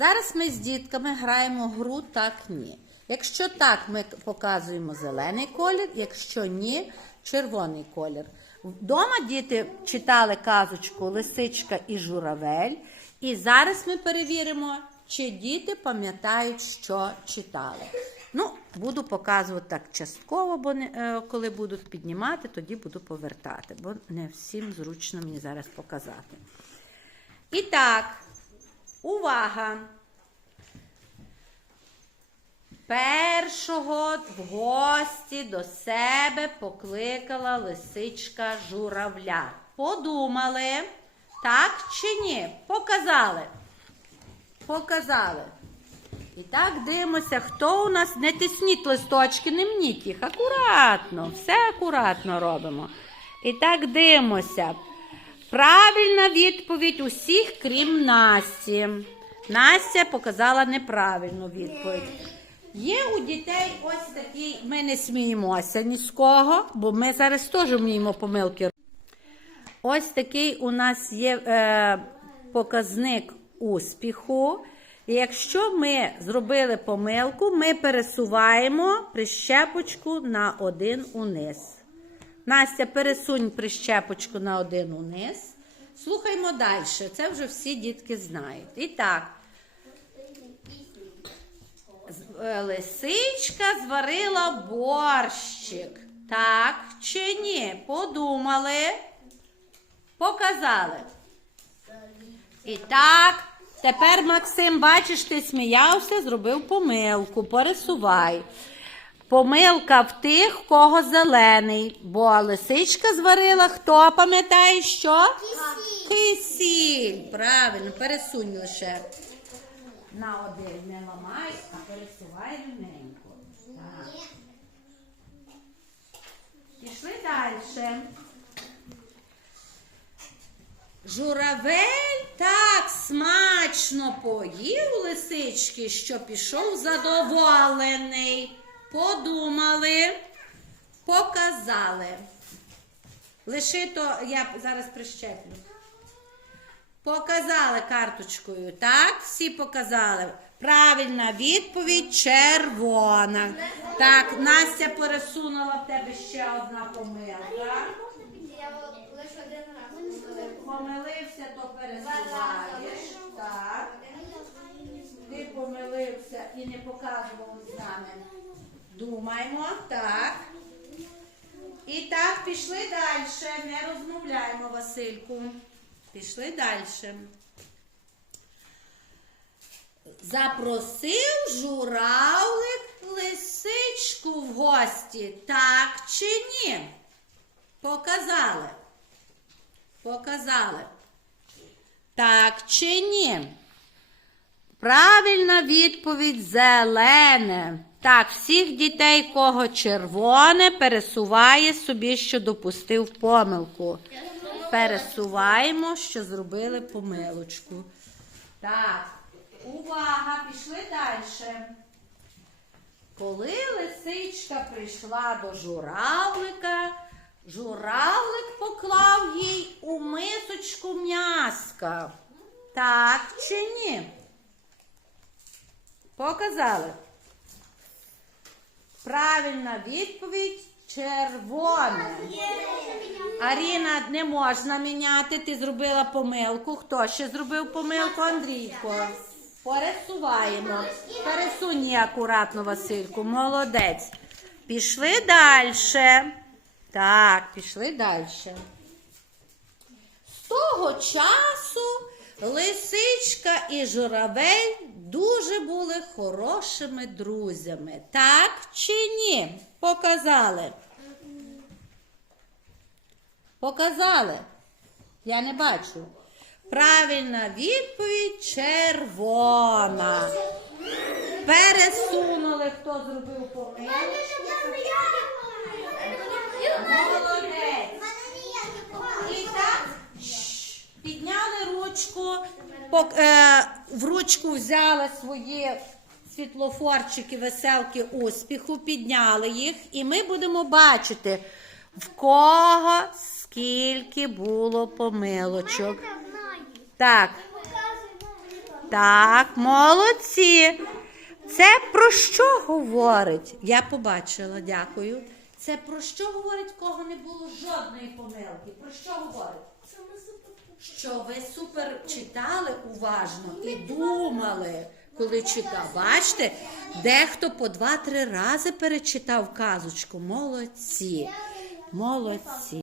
Зараз ми з дітками граємо гру так ні. Якщо так, ми показуємо зелений колір, якщо ні, червоний колір. Вдома діти читали казочку Лисичка і журавель. І зараз ми перевіримо, чи діти пам'ятають, що читали. Ну, буду показувати так частково, бо не, е, коли будуть піднімати, тоді буду повертати, бо не всім зручно мені зараз показати. І так, увага! Першого в гості до себе покликала лисичка журавля. Подумали, так чи ні? Показали. Показали. І так дивимося, хто у нас не тисніть листочки, не мніть їх. Акуратно, все акуратно робимо. І так дивимося. Правильна відповідь усіх, крім Насті. Настя показала неправильну відповідь. Є у дітей ось такий, ми не сміємося ні з кого, бо ми зараз теж вміємо помилки. Ось такий у нас є е, показник успіху. І якщо ми зробили помилку, ми пересуваємо прищепочку на один униз. Настя, пересунь прищепочку на один униз. Слухаймо далі. Це вже всі дітки знають. І так. Е, Лисичка зварила борщик. Так чи ні? Подумали. Показали. І так, тепер Максим, бачиш, ти сміявся, зробив помилку. Пересувай. Помилка в тих, кого зелений. Бо лисичка зварила, хто пам'ятає, що? Кисіль. Кисіль. Правильно, пересунь лише. На один не ламай, а пересувай рівненько. Так. Пішли далі. Журавель так смачно поїв лисички, що пішов задоволений. Подумали, показали. Лиши то, я зараз прищеплю. Показали карточкою, так? Всі показали. Правильна відповідь червона. Так, Настя пересунула в тебе ще одна помилка. Лише один раз. Помилився, то пересуваєш. Так. Ти помилився і не показував з нами. Думаємо, так. І так, пішли далі. Не розмовляємо, Васильку. Пішли далі. Запросив журавлик лисичку в гості. Так чи ні? Показали. Показали. Так чи ні? Правильна відповідь зелене. Так, всіх дітей, кого червоне, пересуває собі, що допустив помилку. Пересуваємо, що зробили помилочку. Так, увага, пішли далі. Коли лисичка прийшла до журавлика, журавлик поклав їй у мисочку м'яска. Так чи ні? Показали. Правильна відповідь червоне. Аріна, не можна міняти. Ти зробила помилку. Хто ще зробив помилку? Андрійко. Пересуваємо. Пересунь акуратно, Васильку. Молодець. Пішли далі. Так, пішли далі. З того часу лисичка і журавель дуже були хорошими друзями. Так чи ні? Показали. Показали. Я не бачу. Правильна відповідь червона. Пересунули, хто зробив помилку. Молодець. І так підняли ручку, е, в ручку взяли свої світлофорчики, веселки успіху, підняли їх, і ми будемо бачити, в кого скільки було помилочок. Так, Так, молодці. Це про що говорить? Я побачила, дякую. Це про що говорить, в кого не було жодної помилки? Про що говорить? Що ви супер читали уважно і думали, коли читав. Бачите, дехто по два-три рази перечитав казочку. Молодці. Молодці.